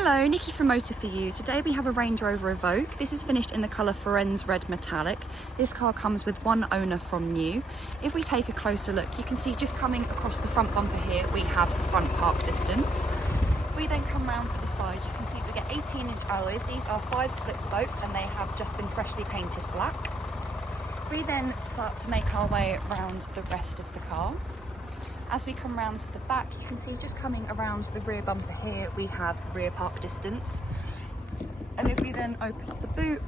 Hello, Nikki from Motor For You. Today we have a Range Rover EVOQUE. This is finished in the colour Firenze Red Metallic. This car comes with one owner from new. If we take a closer look, you can see just coming across the front bumper here, we have front park distance. We then come round to the side, you can see we get 18-inch alloys. These are 5 split spokes and they have just been freshly painted black. We then start to make our way around the rest of the car. As we come round to the back, you can see just coming around the rear bumper here, we have rear park distance. And if we then open up the boot,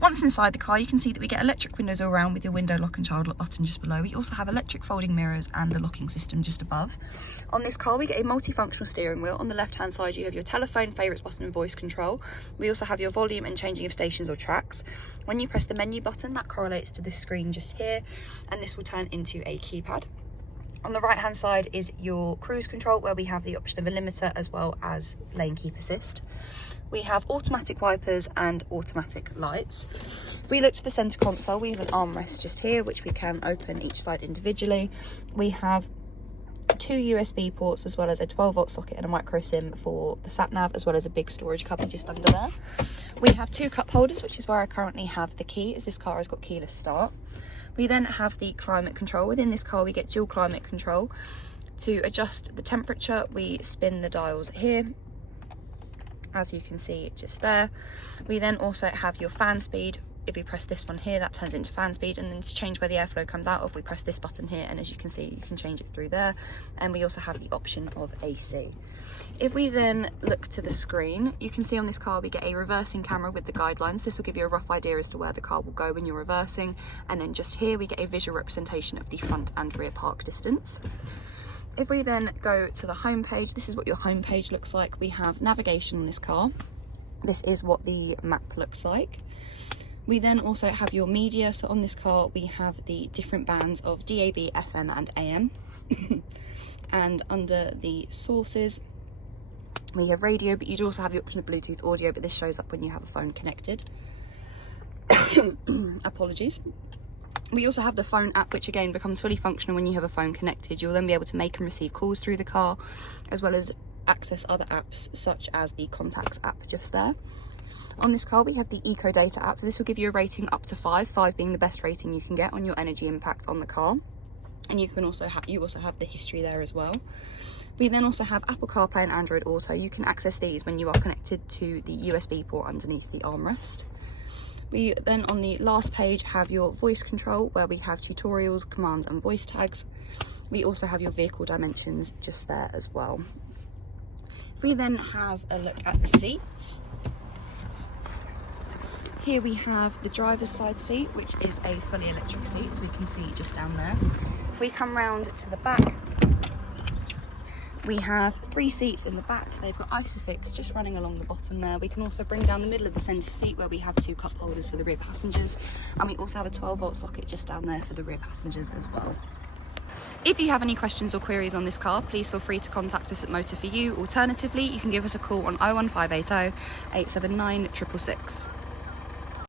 once inside the car, you can see that we get electric windows all around with your window lock and child lock button just below. We also have electric folding mirrors and the locking system just above. On this car, we get a multifunctional steering wheel. On the left-hand side, you have your telephone, favourites button and voice control. We also have your volume and changing of stations or tracks. When you press the menu button, that correlates to this screen just here, and this will turn into a keypad. On the right-hand side is your cruise control, where we have the option of a limiter as well as lane keep assist. We have automatic wipers and automatic lights. If we look to the centre console, we have an armrest just here, which we can open each side individually. We have 2 USB ports as well as a 12-volt socket and a micro SIM for the sat nav, as well as a big storage cupboard just under there. We have 2 cup holders, which is where I currently have the key, as this car has got keyless start. We then have the climate control. Within this car, we get dual climate control. To adjust the temperature, we spin the dials here, as you can see just there. We then also have your fan speed. If we press this one here, that turns into fan speed, and then to change where the airflow comes out of, we press this button here, and as you can see, you can change it through there. And we also have the option of AC. If we then look to the screen, you can see on this car we get a reversing camera with the guidelines. This will give you a rough idea as to where the car will go when you're reversing, and then just here we get a visual representation of the front and rear park distance. If we then go to the home page, this is what your home page looks like. We have navigation on this car. This is what the map looks like. We then also have your media. So on this car, we have the different bands of DAB, FM and AM. And under the sources, we have radio, but you'd also have the option of Bluetooth audio, but this shows up when you have a phone connected. Apologies. We also have the phone app, which again becomes fully functional when you have a phone connected. You'll then be able to make and receive calls through the car, as well as access other apps such as the contacts app just there. On this car, we have the Eco Data app. So this will give you a rating up to 5, 5 being the best rating you can get on your energy impact on the car. And you can also have the history there as well. We then also have Apple CarPlay and Android Auto. You can access these when you are connected to the USB port underneath the armrest. We then on the last page have your voice control, where we have tutorials, commands and voice tags. We also have your vehicle dimensions just there as well. If we then have a look at the seats, here we have the driver's side seat, which is a fully electric seat, as we can see just down there. If we come round to the back, we have 3 seats in the back. They've got Isofix just running along the bottom there. We can also bring down the middle of the centre seat, where we have 2 cup holders for the rear passengers. And we also have a 12-volt socket just down there for the rear passengers as well. If you have any questions or queries on this car, please feel free to contact us at Motor For You. Alternatively, you can give us a call on 01580 879 666.